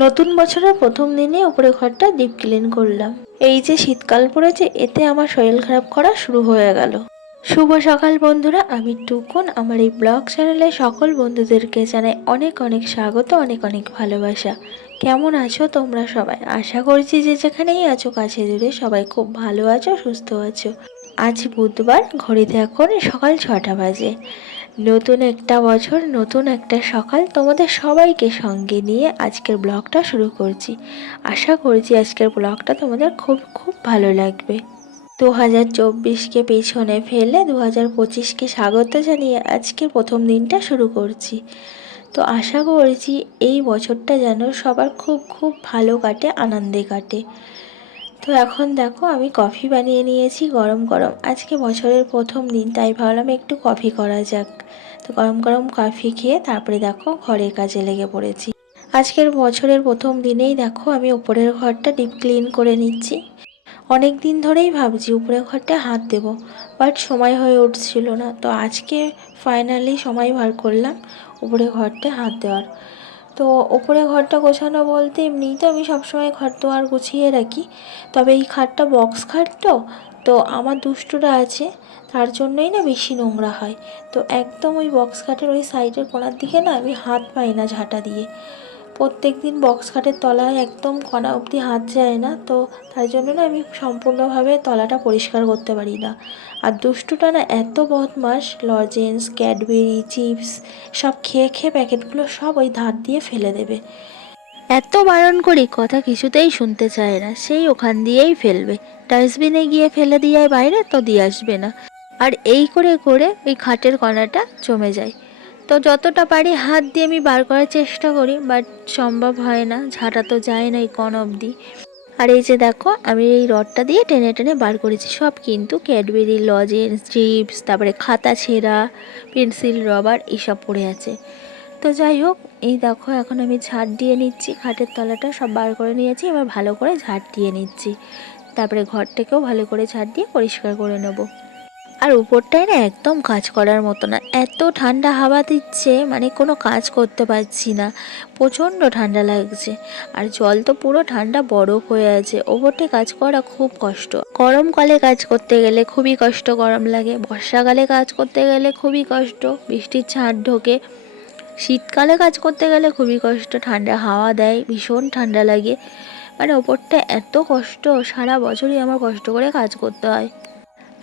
নতুন বছরের প্রথম দিনে উপরে ঘরটা ডিপ ক্লিন করলাম। এই যে শীতকাল পড়েছে, এতে আমার শরীর খারাপ করা শুরু হয়ে গেল। শুভ সকাল বন্ধুরা, আমি টুকুন। আমার এই ব্লগ চ্যানেলে সকল বন্ধুদেরকে জানাই অনেক অনেক স্বাগত, অনেক অনেক ভালোবাসা। কেমন আছো তোমরা সবাই? আশা করছি যে যেখানেই আছো কাছে দূরে সবাই খুব ভালো আছো, সুস্থ আছো। আজ বুধবার, ঘড়িতে এখন সকাল 6টা বাজে। নতুন একটা বছর, নতুন একটা সকাল, তোমাদের সবাইকে সঙ্গে নিয়ে আজকের ব্লগটা শুরু করছি। আশা করছি আজকের ব্লগটা তোমাদের খুব খুব ভালো লাগবে। 2024কে পেছনে ফেলে 2025কে স্বাগত জানিয়ে আজকে প্রথম দিনটা শুরু করছি। তো আশা করছি এই বছরটা যেন সবার খুব খুব ভালো কাটে, আনন্দে কাটে। তো এখন দেখো আমি কফি বানিয়ে নিয়েছি গরম গরম। আজকে বছরের প্রথম দিন, তাই ভাবলাম একটু কফি করা যাক। তো গরম গরম কফি খেয়ে তারপরে দেখো ঘরের কাজে লেগে পড়েছি। আজকের বছরের প্রথম দিনেই দেখো আমি উপরের ঘরটা ডিপ ক্লিন করে নিচ্ছি। অনেক দিন ধরেই ভাবছি উপরের ঘরটা হাত দেব, বাট সময় হয়ে উঠছিল না। তো আজকে ফাইনালি সময় বার করলাম উপরে ঘরটা হাত দেওয়ার। তো ওপরে ঘরটা গোছানো বলতে এমনিই তো আমি সবসময় ঘর দোয়ার গুছিয়ে রাখি, তবে এই খাটটা বক্স খাট, তো আমার দুষ্টুরা আছে, তার জন্যই না বেশি নোংরা হয়। তো একদম ওই বক্স খাটের ওই সাইডের কোণার দিকে না আমি হাত পাই না ঝাঁটা দিয়ে। প্রত্যেক দিন বক্স খাটের তলায় একদম কোণা অবধি হাত যায় না, তো তাই জন্য না আমি সম্পূর্ণভাবে তলাটা পরিষ্কার করতে পারি না। আর দুষ্টুটা না এত বদমাস, লজেন্স, ক্যাডবেরি, চিপস সব খেয়ে খেয়ে প্যাকেটগুলো সব ওই ধার দিয়ে ফেলে দেবে। এত বারণ করি, কথা কিছুতেই শুনতে চায় না, সেই ওখান দিয়েই ফেলবে। ডাস্টবিনে গিয়ে ফেলে দিয়ে বাইরে তো দিয়ে আসবে না। আর এই করে করে ওই খাটের কণাটা জমে যায়। তো যতটা পারি হাত দিয়ে আমি বার করার চেষ্টা করি, বাট সম্ভব হয় না, ঝাঁটা তো যায় না এই কোণ অবধি। আর এই যে দেখো আমি এই রডটা দিয়ে টেনে টেনে বার করেছি সব, কিন্তু ক্যাডবেরি, লজেন্স, চিপস, তারপরে খাতা ছেঁড়া, পেন্সিল, রবার এইসব পড়ে আছে। তো যাই হোক, এই দেখো এখন আমি ঝাঁট দিয়ে নিচ্ছি, খাটের তলাটা সব বার করে নিয়েছি, এবার ভালো করে ঝাঁট দিয়ে নিচ্ছি। তারপরে ঘরটাকেও ভালো করে ঝাঁট দিয়ে পরিষ্কার করে নেবো। আর উপরটায় না একদম কাজ করার মতো না, এত ঠান্ডা হাওয়া দিচ্ছে, মানে কোনো কাজ করতে পারছি না, প্রচণ্ড ঠান্ডা লাগছে। আর জল তো পুরো ঠান্ডা বরফ হয়ে আছে, ওপরটা কাজ করা খুব কষ্ট। গরমকালে কাজ করতে গেলে খুবই কষ্ট, গরম লাগে। বর্ষাকালে কাজ করতে গেলে খুবই কষ্ট, বৃষ্টির ছাঁট ঢোকে। শীতকালে কাজ করতে গেলে খুবই কষ্ট, ঠান্ডা হাওয়া দেয়, ভীষণ ঠান্ডা লাগে। মানে ওপরটা এত কষ্ট, সারা বছরই আমার কষ্ট করে কাজ করতে হয়।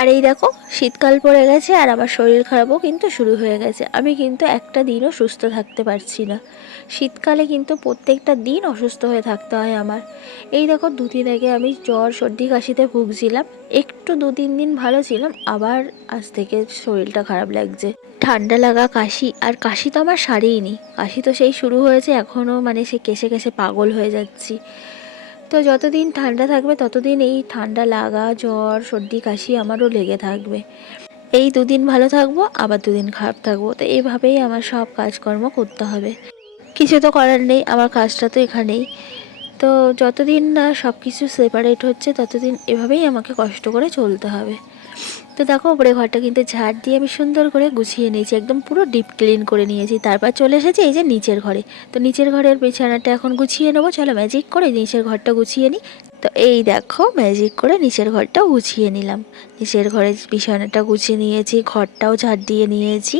আর এই দেখো শীতকাল পড়ে গেছে আর আমার শরীর খারাপও কিন্তু শুরু হয়ে গেছে। আমি কিন্তু একটা দিনও সুস্থ থাকতে পারছি না। শীতকালে কিন্তু প্রত্যেকটা দিন অসুস্থ হয়ে থাকতে হয় আমার। এই দেখো 2 দিন আগে আমি জ্বর, সর্দি, কাশিতে ভুগছিলাম। একটু 2-3 দিন ভালো ছিলাম, আবার আজ থেকে শরীরটা খারাপ লাগছে। ঠান্ডা লাগা, কাশি, আর কাশি তো আমার সারেইনি। কাশি তো সেই শুরু হয়েছে, এখনও মানে সে কেসে কেসে পাগল হয়ে যাচ্ছি। তো যতদিন ঠান্ডা থাকবে ততদিন এই ঠান্ডা লাগা, জ্বর, সর্দি, কাশি আমারও লেগে থাকবে। এই 2 দিন ভালো থাকবো, আবার 2 দিন খারাপ থাকবো, তো এইভাবেই আমার সব কাজকর্ম করতে হবে। কিছু তো করার নেই, আমার কাজটা তো এখানেই। তো যতদিন না সব কিছু সেপারেট হচ্ছে ততদিন এভাবেই আমাকে কষ্ট করে চলতে হবে। তো দেখো উপরে ঘরটা কিন্তু ঝাড় দিয়ে আমি সুন্দর করে গুছিয়ে নিয়েছি, একদম পুরো ডিপ ক্লিন করে নিয়েছি। তারপর চলে এসেছি এই যে নিচের ঘরে। তো নিচের ঘরের বিছানাটা এখন গুছিয়ে নেবো, চলো ম্যাজিক করে নিচের ঘরটা গুছিয়ে নিই। তো এই দেখো ম্যাজিক করে নিচের ঘরটাও গুছিয়ে নিলাম। নিচের ঘরে বিছানাটা গুছিয়ে নিয়েছি, ঘরটাও ঝাড় দিয়ে নিয়েছি।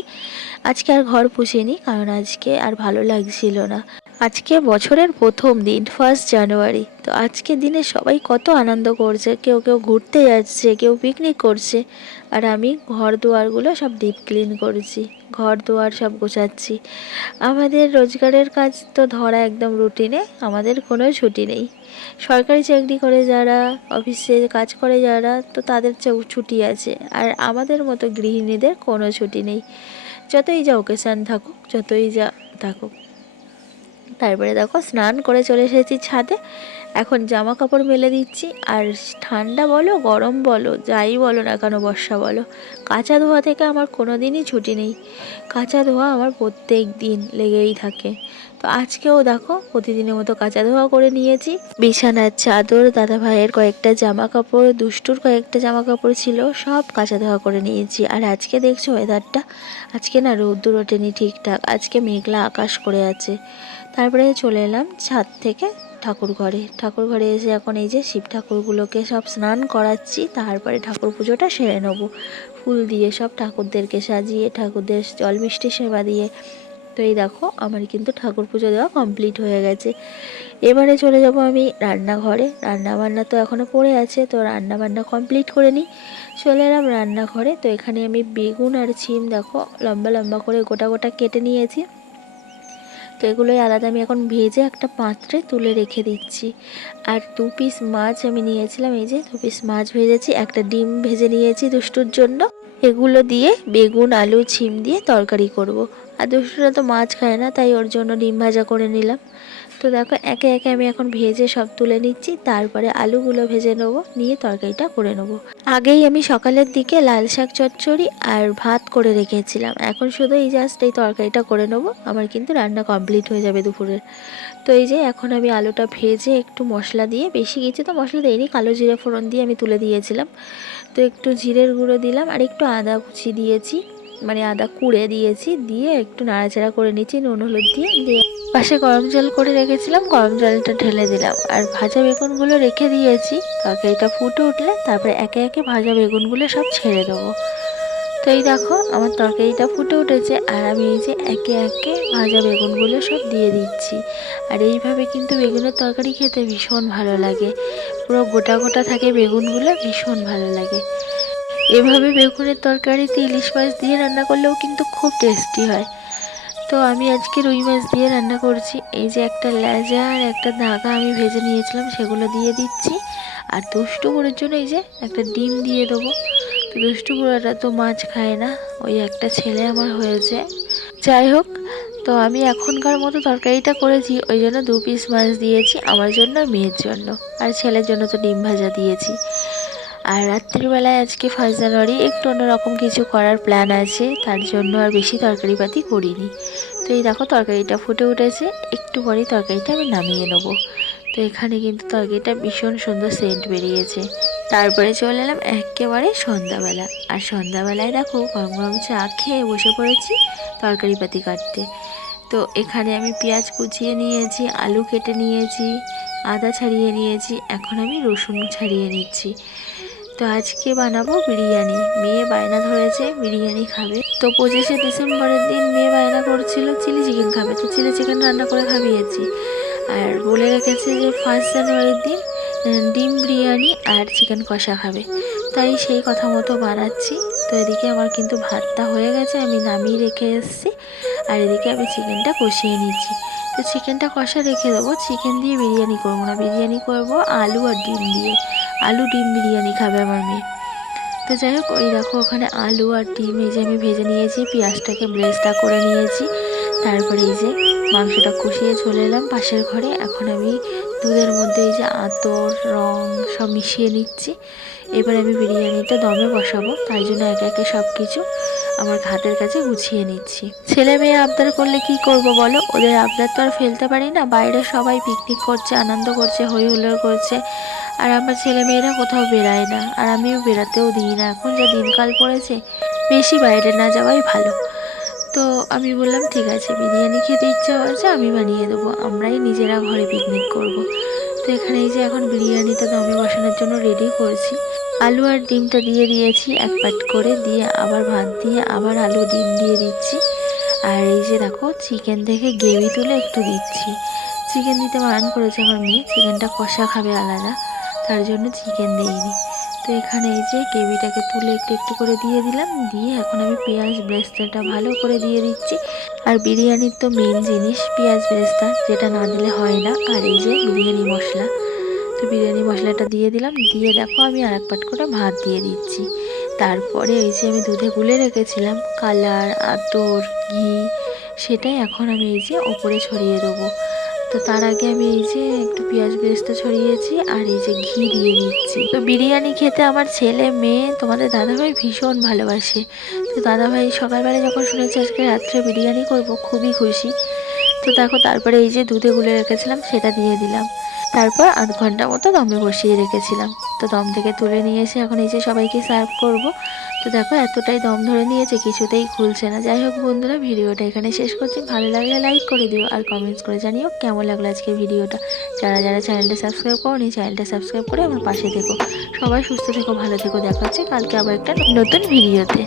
আজকে আর ঘর পুছিনি, কারণ আজকে আর ভালো লাগছিল না। আজকে বছরের প্রথম দিন, 1 জানুয়ারি। তো আজকের দিনে সবাই কত আনন্দ করছে, কেউ কেউ ঘুরতে যাচ্ছে, কেউ পিকনিক করছে। আর আমি ঘর দুয়ারগুলো সব ডিপ ক্লিন করছি, ঘর দুয়ার সব গোছাচ্ছি। আমাদের রোজগারের কাজ তো ধরা একদম রুটিনে, আমাদের কোনো ছুটি নেই। সরকারি চাকরি করে যারা, অফিসে কাজ করে যারা, তো তাদের ছুটি আছে। আর আমাদের মতো গৃহিণীদের কোনো ছুটি নেই, যতই যা ওকেশান থাকুক, যতই যা থাকুক। তারপরে দেখো স্নান করে চলে এসেছি ছাদে। এখন জামা কাপড় মেলে দিচ্ছি। আর ঠান্ডা বলো গরম বলো যাই বলো না কেন, বর্ষা বলো, কাঁচা ধোয়া থেকে আমার কোনো দিনই ছুটি নেই। কাঁচা ধোয়া আমার প্রত্যেক দিন লেগেই থাকে। তো আজকেও দেখো প্রতিদিনের মতো কাঁচা ধোয়া করে নিয়েছি। বিছানার চাদর, দাদা ভাইয়ের কয়েকটা জামা কাপড়, দুষ্টুর কয়েকটা জামা কাপড় ছিল, সব কাঁচা ধোয়া করে নিয়েছি। আর আজকে দেখছো ওয়েদারটা, আজকে না রোদ্দুর ওঠেনি ঠিকঠাক, আজকে মেঘলা আকাশ করে আছে। তারপরে চলে এলাম ছাদ থেকে ঠাকুর ঘরে এসে এখন এই যে শিব ঠাকুরগুলোকে সব স্নান করাচ্ছি, তারপরে ঠাকুর পুজোটা সেরে নেবো। ফুল দিয়ে সব ঠাকুরদেরকে সাজিয়ে, ঠাকুরদের জল মিষ্টি সেবা দিয়ে। তো এই দেখো আমার কিন্তু ঠাকুর পুজো দেওয়া কমপ্লিট হয়ে গেছে। এবারে চলে যাব আমি রান্নাঘরে। রান্নাবান্না তো এখনও পড়ে আছে, তো রান্নাবান্না কমপ্লিট করে নিই। চলে এলাম রান্নাঘরে। তো এখানে আমি বেগুন আর শিম দেখো লম্বা লম্বা করে গোটা গোটা কেটে নিয়েছি। তো এগুলোই আলাদা আমি এখন ভেজে একটা পাত্রে তুলে রেখে দিচ্ছি। আর 2 পিস মাছ আমি নিয়েছিলাম, এই যে 2 পিস মাছ ভেজেছি, একটা ডিম ভেজে নিয়েছি দুষ্টুর জন্য। এগুলো দিয়ে বেগুন আলু শিম দিয়ে তরকারি করব। আর দুষ্টুরা তো মাছ খায় না, তাই ওর জন্য ডিম ভাজা করে নিলাম। তো দেখো একে একে আমি এখন ভেজে সব তুলে নিচ্ছি, তারপরে আলুগুলো ভেজে নেবো, নিয়ে তরকারিটা করে নেবো। আগেই আমি সকালের দিকে লাল শাক চচ্চড়ি আর ভাত করে রেখেছিলাম, এখন শুধু এই জাস্ট এই তরকারিটা করে নেবো, আমার কিন্তু রান্না কমপ্লিট হয়ে যাবে দুপুরের। তো এই যে এখন আমি আলুটা ভেজে একটু মশলা দিয়ে, বেশি কিছু তো মশলা দিইনি, কালো জিরে ফোড়ন দিয়ে আমি তুলে দিয়েছিলাম। তো একটু জিরের গুঁড়ো দিলাম আর একটু আদা কুচি দিয়েছি, মানে আদা কুড়ে দিয়েছি, দিয়ে একটু নাড়াচাড়া করে নিচ্ছি নুন হলুদ দিয়ে। দিয়ে পাশে গরম জল করে রেখেছিলাম, গরম জলটা ঢেলে দিলাম। আর ভাজা বেগুনগুলো রেখে দিয়েছি, তরকারিটা ফুটে উঠলে তারপরে একে একে ভাজা বেগুনগুলো সব ছেড়ে দেবো। তো এই দেখো আমার তরকারিটা ফুটে উঠেছে, আর আমি এই যে একে একে ভাজা বেগুনগুলো সব দিয়ে দিচ্ছি। আর এইভাবে কিন্তু বেগুনের তরকারি খেতে ভীষণ ভালো লাগে, পুরো গোটা গোটা থাকে বেগুনগুলো, ভীষণ ভালো লাগে। এভাবে বেগুনের তরকারিতে ইলিশ মাছ দিয়ে রান্না করলেও কিন্তু খুব টেস্টি হয়। তো আমি আজকে রুই মাছ দিয়ে রান্না করছি। এই যে একটা লেজা আর একটা ধাগা আমি ভেজে নিয়েছিলাম, সেগুলো দিয়ে দিচ্ছি। আর দুষ্টু বুড়োর জন্য এই যে একটা ডিম দিয়ে দেবো। তো দুষ্টু বুড়োটা তো মাছ খায় না, ওই একটা ছেলে আমার হয়েছে। যাই হোক, তো আমি এখনকার মতো তরকারিটা করেছি, ওই জন্য 2 পিস মাছ দিয়েছি আমার জন্য আর মেয়ের জন্য, আর ছেলের জন্য তো ডিম ভাজা দিয়েছি। আর রাত্রিবেলায় আজকে 1 জানুয়ারি একটু অন্যরকম কিছু করার প্ল্যান আছে, তার জন্য আর বেশি তরকারিপাতি করিনি। তো এই দেখো তরকারিটা ফুটে উঠেছে, একটু পরেই তরকারিটা আমি নামিয়ে নেবো। তো এখানে কিন্তু তরকারিটা ভীষণ সুন্দর সেন্ট বেরিয়েছে। তারপরে চলে এলাম একেবারে সন্ধ্যাবেলা। আর সন্ধ্যাবেলায় দেখো গরম গরম চা খেয়ে বসে পড়েছি তরকারিপাতি কাটতে। তো এখানে আমি পেঁয়াজ কুচিয়ে নিয়েছি, আলু কেটে নিয়েছি, আদা ছাড়িয়ে নিয়েছি, এখন আমি রসুন ছাড়িয়ে নিচ্ছি। তো আজকে বানাবো বিরিয়ানি, মেয়ে বায়না ধরেছে বিরিয়ানি খাবে। তো 25শে ডিসেম্বরের দিন মেয়ে বায়না করছিল চিলি চিকেন খাবে, তো চিলি চিকেন রান্না করে খাইয়েছি। আর বলে রেখেছে যে 1 জানুয়ারির দিন ডিম বিরিয়ানি আর চিকেন কষা খাবে, তাই সেই কথা মতো বানাচ্ছি। তো এদিকে আমার কিন্তু ভাতটা হয়ে গেছে, আমি নামিয়ে রেখে এসেছি। আর এদিকে আমি চিকেনটা কষিয়ে নিচ্ছি। তো চিকেনটা কষা রেখে দেবো, চিকেন দিয়ে বিরিয়ানি করবো না, বিরিয়ানি করব আলু আর ডিম দিয়ে। আলু ডিম বিরিয়ানি খাবে আমার মেয়ে। তো যাই হোক, ওই দেখো ওখানে আলু আর ডিম এই যে আমি ভেজে নিয়েছি, পেঁয়াজটাকে ব্লেসটা করে নিয়েছি। তারপরে এই যে মাংসটা কষিয়ে চলে এলাম পাশের ঘরে। এখন আমি দুধের মধ্যে এই যে আতর রং সব মিশিয়ে নিচ্ছি। এবার আমি বিরিয়ানিটা দমে বসাবো, তাই জন্য একে একে সব কিছু আমার হাতের কাছে গুছিয়ে নিচ্ছি। ছেলে মেয়ে আবদার করলে কি করব বলো, ওদের আবদার তো আর ফেলতে পারি না। বাইরে সবাই পিকনিক করছে, আনন্দ করছে, হই হুল্লোড় করছে, আর আমার ছেলে মেয়েরা কোথাও বেরায় না, আর আমিও বেরাতেও দিই না। এখন যা দিনকাল পড়েছে, বেশি বাইরে না যাওয়াই ভালো। তো আমি বললাম ঠিক আছে, বিরিয়ানি খেতে ইচ্ছা হয়েছে, আমি বানিয়ে দেবো, আমরাই নিজেরা ঘরে পিকনিক করব। তো এখানে এই যে এখন বিরিয়ানিটা দমে বসানোর জন্য রেডি করছি। আলু আর ডিমটা দিয়ে দিয়েছি এক প্যাট করে, দিয়ে আবার ভাত দিয়ে আবার আলু ডিম দিয়ে দিচ্ছি। আর এই যে দেখো চিকেন থেকে গ্রেভি তুলে একটু দিচ্ছি। চিকেন দিতে বারণ করেছে আমার মেয়ে, চিকেনটা কষা খাবে আলাদা, তার জন্য চিকেন দিইনি। তো এখানে এই যে গ্রেভিটাকে তুলে একটু একটু করে দিয়ে দিলাম, দিয়ে এখন আমি পেঁয়াজ ব্রেস্তাটা ভালো করে দিয়ে দিচ্ছি। আর বিরিয়ানির তো মেন জিনিস পেঁয়াজ ব্রেস্তা, যেটা না দিলে হয় না। আর এই যে বিরিয়ানি মশলা, তো বিরিয়ানি মশলাটা দিয়ে দিলাম, দিয়ে দেখো আমি আর এক পাট করে ভাত দিয়ে দিচ্ছি। তারপরে এই যে আমি দুধে গুলে রেখেছিলাম কালার আতর ঘি, সেটাই এখন আমি এই যে ওপরে ছড়িয়ে দেবো। তো তো তার আগে আমি এই যে একটু পেঁয়াজ বেরেস্তা ছড়িয়েছি আর এই যে ঘি দিয়ে দিচ্ছি। তো বিরিয়ানি খেতে আমার ছেলে মেয়ে তোমাদের দাদাভাই ভীষণ ভালোবাসে। তো দাদাভাই সকালবেলা যখন শুনেছে আজকে রাত্রে বিরিয়ানি করব খুবই খুশি। তো দেখো তারপরে এই যে দুধে গুলে রেখেছিলাম সেটা দিয়ে দিলাম। তারপর আধ ঘন্টা মতো দমে বসিয়ে রেখেছিলাম। তো দম থেকে তুলে নিয়ে এসে এখন এই যে সবাইকে সার্ভ করব। তো দেখো এতটাই দম ধরে নিয়েছে কিছুতেই খুলছে না। যাই হোক বন্ধুরা, ভিডিওটা এখানে শেষ করছি। ভালো লাগলে লাইক করে দিও আর কমেন্টস করে জানিও কেমন লাগলো আজকে ভিডিওটা। যারা যারা চ্যানেলটা সাবস্ক্রাইব করোনি চ্যানেলটা সাবস্ক্রাইব করে আমার পাশে থেকো। সবাই সুস্থ থেকো, ভালো থেকো। দেখা হচ্ছে কালকে আবার একটা নতুন ভিডিওতে।